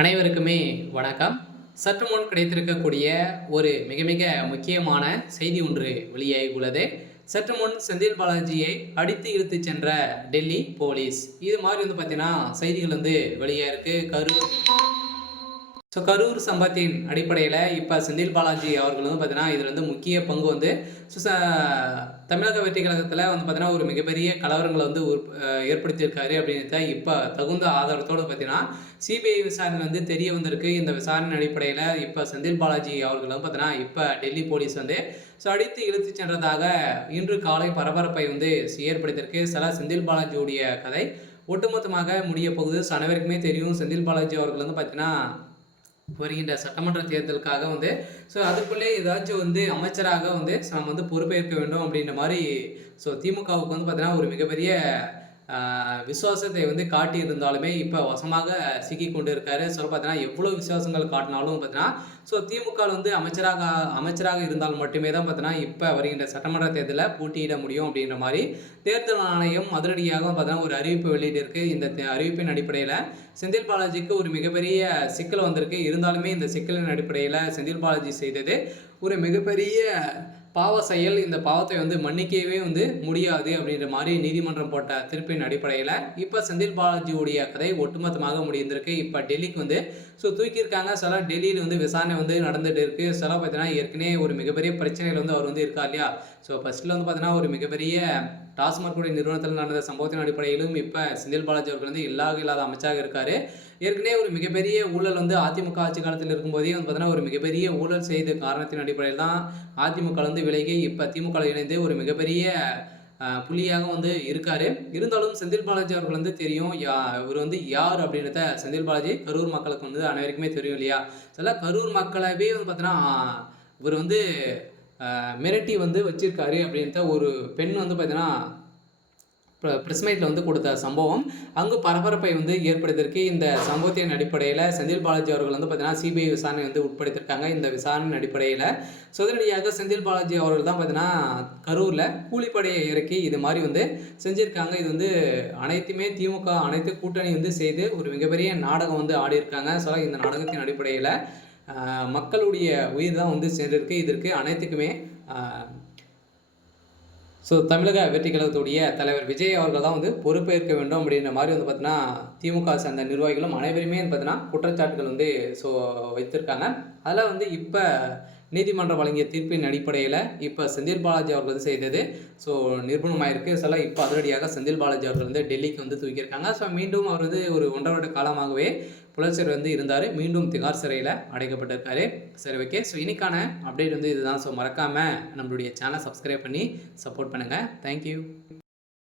அனைவருக்குமே வணக்கம். சற்று முன் கிடைத்திருக்கக்கூடிய ஒரு மிக மிக முக்கியமான செய்தி ஒன்று வெளியாகி உள்ளது. சற்று முன் செந்தில் பாலாஜியை அடித்து இழுத்துச் சென்ற டெல்லி போலீஸ். இது மாதிரி பார்த்தீங்கன்னா செய்திகள் வெளியாயிருக்கு. கரூர் சம்பவத்தின் அடிப்படையில இப்ப செந்தில் பாலாஜி அவர்கள் பார்த்தீங்கன்னா, இதுல முக்கிய பங்கு சுச தமிழக வெற்றி கழகத்துல பார்த்தீங்கன்னா, ஒரு மிகப்பெரிய கலவரங்கள ஏற்படுத்தியிருக்காரு அப்படின்றத இப்ப தகுந்த ஆதாரத்தோட பார்த்தீங்கன்னா, சிபிஐ விசாரணை தெரிய வந்திருக்கு. இந்த விசாரணை அடிப்படையில இப்ப செந்தில் பாலாஜி அவர்கள் பார்த்தீங்கன்னா, இப்ப டெல்லி போலீஸ் அடித்து இழுத்துச் சென்றதாக இன்று காலை பரபரப்பை ஏற்படுத்தியிருக்கு. செந்தில் பாலாஜியுடைய கதை ஒட்டுமொத்தமாக முடிய போகுது. அனைவருக்குமே தெரியும் செந்தில் பாலாஜி அவர்கள் பார்த்தீங்கன்னா வருகின்ற சட்டமன்ற தேர்தலுக்காக அதுக்குள்ளே ஏதாச்சும் அமைச்சராக நம்ம பொறுப்பேற்க வேண்டும் அப்படின்ற மாதிரி திமுகவுக்கு பார்த்தீங்கன்னா ஒரு மிகப்பெரிய விசுவாசத்தை காட்டி இருந்தாலுமே இப்போ வசமாக சிக்கி கொண்டு இருக்காரு. பார்த்தீங்கன்னா எவ்வளோ விசுவாசங்கள் காட்டினாலும் பார்த்தீங்கன்னா திமுக அமைச்சராக இருந்தால் மட்டுமே தான் பார்த்தீங்கன்னா இப்போ வருகின்ற சட்டமன்ற தேர்தலில் போட்டியிட முடியும் அப்படின்ற மாதிரி தேர்தல் ஆணையம் அதிரடியாக பார்த்தீங்கன்னா ஒரு அறிவிப்பு வெளியிட்டிருக்கு. இந்த அறிவிப்பின் அடிப்படையில் செந்தில் பாலாஜிக்கு ஒரு மிகப்பெரிய சிக்கல் வந்திருக்கு. இருந்தாலுமே இந்த சிக்கலின் அடிப்படையில் செந்தில் பாலாஜி செய்தது ஒரு மிகப்பெரிய பாவ செயல். இந்த பாவத்தை மன்னிக்கவே முடியாது அப்படின்ற மாதிரி நீதிமன்றம் போட்ட தீர்ப்பின் அடிப்படையில் இப்போ செந்தில் பாலாஜியுடைய கதை ஒட்டுமொத்தமாக முடிந்திருக்கு. இப்போ டெல்லிக்கு தூக்கியிருக்காங்க. சில டெல்லியில் விசாரணை நடந்துட்டு இருக்கு. சில பார்த்தீங்கன்னா ஏற்கனவே ஒரு மிகப்பெரிய பிரச்சனைகள் அவர் இருக்கா இல்லையா. ஃபர்ஸ்ட்ல பார்த்தீங்கன்னா ஒரு மிகப்பெரிய டாஸ்மாக் நிறுவனத்தில் நடந்த சம்பவத்தின் அடிப்படையிலும் இப்போ செந்தில் பாலாஜி அவர்கள் இல்லாத அமைச்சராக இருக்காரு. ஏற்கனவே ஒரு மிகப்பெரிய ஊழல் அதிமுக ஆட்சி காலத்தில் இருக்கும்போதே பார்த்தீங்கன்னா ஒரு மிகப்பெரிய ஊழல் செய்த காரணத்தின் அடிப்படையில் தான் அதிமுக விலகி இப்போ திமுக இணைந்து ஒரு மிகப்பெரிய புள்ளியாக இருக்காரு. இருந்தாலும் செந்தில் பாலாஜி அவர்கள் தெரியும் இவர் யார் அப்படின்றத செந்தில் பாலாஜி கரூர் மக்களுக்கு அனைவருக்குமே தெரியும் இல்லையா. சில கரூர் மக்களவே பார்த்தீங்கன்னா இவர் மிரட்டி வச்சிருக்காரு அப்படின்ற ஒரு பெண் பார்த்தீங்கன்னா ப்ரெஸ் மீட்டில் கொடுத்த சம்பவம் அங்கு பரபரப்பை ஏற்படுத்தியிருக்கு. இந்த சம்பவத்தின் அடிப்படையில் செந்தில் பாலாஜி அவர்கள் பார்த்தீங்கன்னா சிபிஐ விசாரணை உட்படுத்தியிருக்காங்க. இந்த விசாரணையின் அடிப்படையில் உடனடியாக செந்தில் பாலாஜி அவர்கள் தான் பார்த்தீங்கன்னா கரூரில் கூலிப்படையை இறக்கி இது மாதிரி செஞ்சுருக்காங்க. இது அனைத்துமே திமுக அனைத்து கூட்டணி செய்து ஒரு மிகப்பெரிய நாடகம் ஆடியிருக்காங்க. இந்த நாடகத்தின் அடிப்படையில் மக்களுடைய உயிர் தான் சென்றிருக்கு. இதற்கு அனைத்துக்குமே தமிழக வெற்றி கழகத்துடைய தலைவர் விஜய் அவர்கள் தான் பொறுப்பேற்க வேண்டும் அப்படின்ற மாதிரி பார்த்தீங்கன்னா திமுக சேர்ந்த நிர்வாகிகளும் அனைவருமே பார்த்தீங்கன்னா குற்றச்சாட்டுகள் வைத்திருக்காங்க. அதில் இப்போ நீதிமன்றம் வழங்கிய தீர்ப்பின் அடிப்படையில் இப்போ செந்தில் பாலாஜி அவர்கள் செய்தது நிரூபணமாயிருக்கு. இப்போ அதிரடியாக செந்தில் பாலாஜி அவர்கள் டெல்லிக்கு தூக்கியிருக்காங்க. மீண்டும் அவர் ஒரு 1.5 வருட காலமாகவே புலச்சிறை இருந்தார். மீண்டும் திகார் சிறையில் அடைக்கப்பட்டிருக்காரு. சரி, ஓகே. இன்னைக்கான அப்டேட் இதுதான். மறக்காமல் நம்மளுடைய சேனலை சப்ஸ்கிரைப் பண்ணி சப்போர்ட் பண்ணுங்கள். தேங்க்யூ.